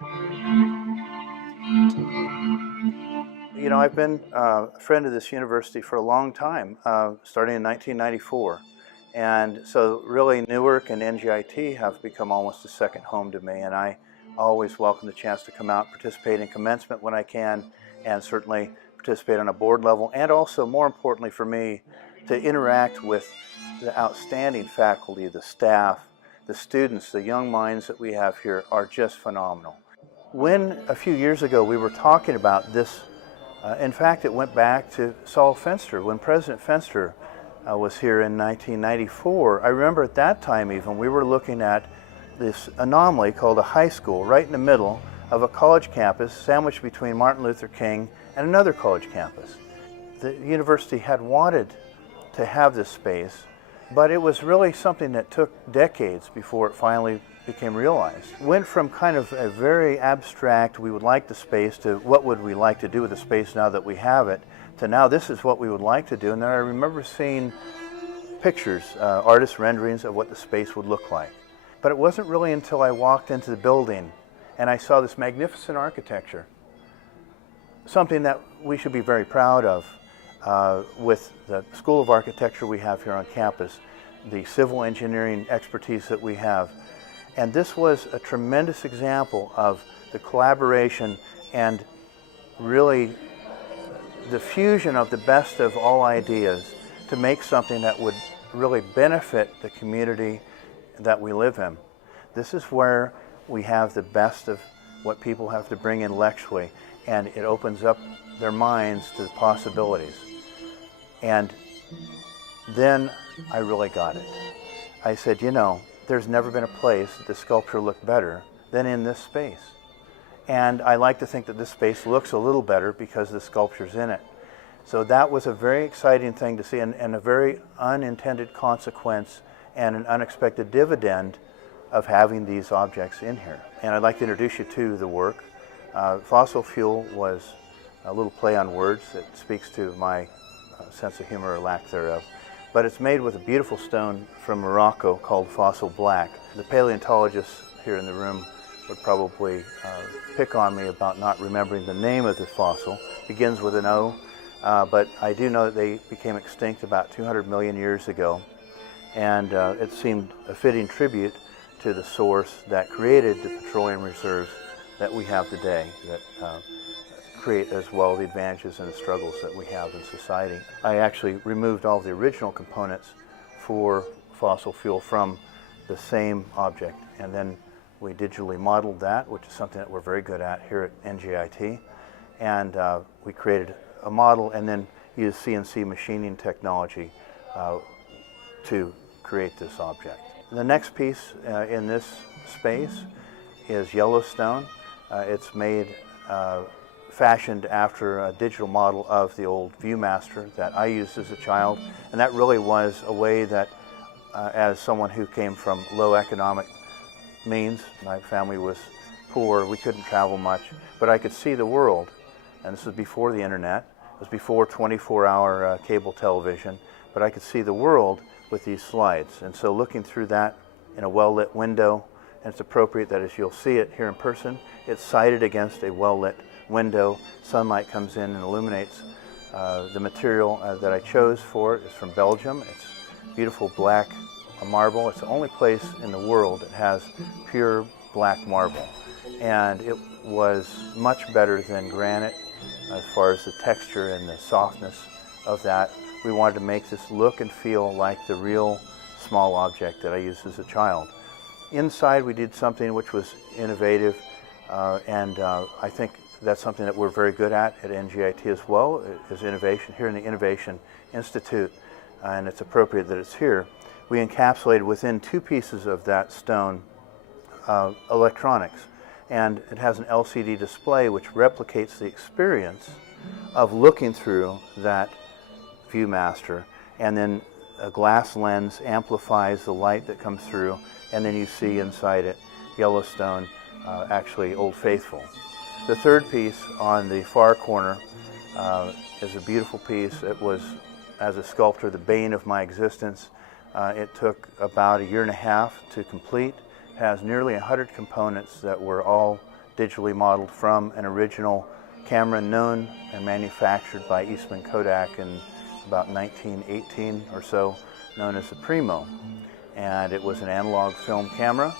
You know, I've been a friend of this university for a long time, starting in 1994. And so really Newark and NJIT have become almost a second home to me, and I always welcome the chance to come out, participate in commencement when I can, and certainly participate on a board level, and also, more importantly for me, to interact with the outstanding faculty, the staff, the students, the young minds that we have here are just phenomenal. When a few years ago we were talking about this, in fact it went back to Saul Fenster. When President Fenster was here in 1994, I remember at that time even we were looking at this anomaly called a high school right in the middle of a college campus sandwiched between Martin Luther King and another college campus. The university had wanted to have this space, but it was really something that took decades before it finally became realized. Went from kind of a very abstract, we would like the space, to what would we like to do with the space now that we have it, to now this is what we would like to do. And then I remember seeing pictures, artist renderings of what the space would look like. But it wasn't really until I walked into the building and I saw this magnificent architecture, something that we should be very proud of with the School of Architecture we have here on campus, the civil engineering expertise that we have. And this was a tremendous example of the collaboration and really the fusion of the best of all ideas to make something that would really benefit the community that we live in. This is where we have the best of what people have to bring intellectually, and it opens up their minds to the possibilities. And then I really got it. I said, you know, there's never been a place that the sculpture looked better than in this space. And I like to think that this space looks a little better because the sculpture's in it. So that was a very exciting thing to see, and a very unintended consequence and an unexpected dividend of having these objects in here. And I'd like to introduce you to the work. Fossil fuel was a little play on words that speaks to my sense of humor or lack thereof. But it's made with a beautiful stone from Morocco called fossil black. The paleontologists here in the room would probably pick on me about not remembering the name of the fossil. It begins with an O, but I do know that they became extinct about 200 million years ago, and it seemed a fitting tribute to the source that created the petroleum reserves that we have today, that create as well the advantages and the struggles that we have in society. I actually removed all the original components for fossil fuel from the same object, and then we digitally modeled that, which is something that we're very good at here at NJIT, and we created a model and then used CNC machining technology to create this object. The next piece in this space is Yellowstone. It's made fashioned after a digital model of the old Viewmaster that I used as a child, and that really was a way that as someone who came from low economic means, my family was poor, we couldn't travel much, but I could see the world. And this was before the internet, it was before 24-hour cable television, but I could see the world with these slides. And so looking through that in a well-lit window, and it's appropriate that as you'll see it here in person, it's sighted against a well-lit window. Sunlight comes in and illuminates. The material that I chose for it is from Belgium. It's beautiful black marble. It's the only place in the world that has pure black marble. And it was much better than granite as far as the texture and the softness of that. We wanted to make this look and feel like the real small object that I used as a child. Inside we did something which was innovative, and I think that's something that we're very good at NJIT as well, is innovation. Here in the Innovation Institute, and it's appropriate that it's here, we encapsulated within two pieces of that stone electronics. And it has an LCD display which replicates the experience of looking through that Viewmaster, and then a glass lens amplifies the light that comes through, and then you see inside it Yellowstone, actually Old Faithful. The third piece on the far corner is a beautiful piece. It was, as a sculptor, the bane of my existence. It took about 1.5 years to complete. It has nearly 100 components that were all digitally modeled from an original camera known and manufactured by Eastman Kodak in about 1918 or so, known as the Premo. And it was an analog film camera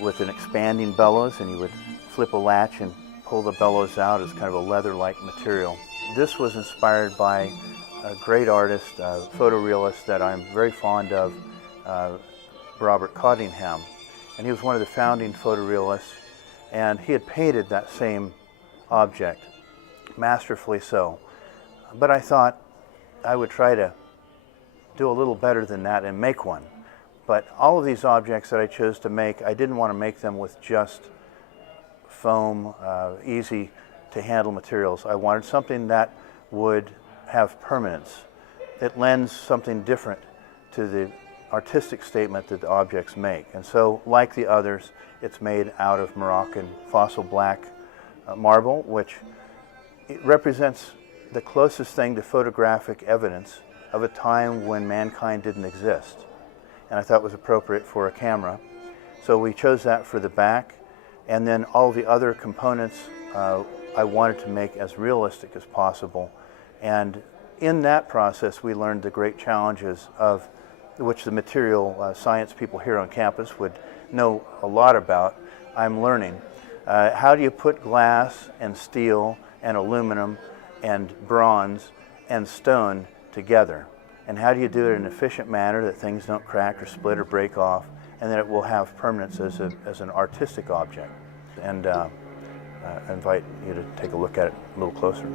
with an expanding bellows, and you would flip a latch and pull the bellows out as kind of a leather-like material. This was inspired by a great artist, a photorealist that I'm very fond of, Robert Coddingham. And he was one of the founding photorealists, and he had painted that same object, masterfully so. But I thought I would try to do a little better than that and make one. But all of these objects that I chose to make, I didn't want to make them with just foam, easy to handle materials. I wanted something that would have permanence. It lends something different to the artistic statement that the objects make. And so, like the others, it's made out of Moroccan fossil black marble, which it represents the closest thing to photographic evidence of a time when mankind didn't exist. And I thought it was appropriate for a camera. So we chose that for the back, and then all the other components I wanted to make as realistic as possible. And in that process, we learned the great challenges of which the material science people here on campus would know a lot about. I'm learning. How do you put glass and steel and aluminum and bronze and stone together? And how do you do it in an efficient manner that things don't crack or split or break off, and that it will have permanence as an artistic object? And I invite you to take a look at it a little closer.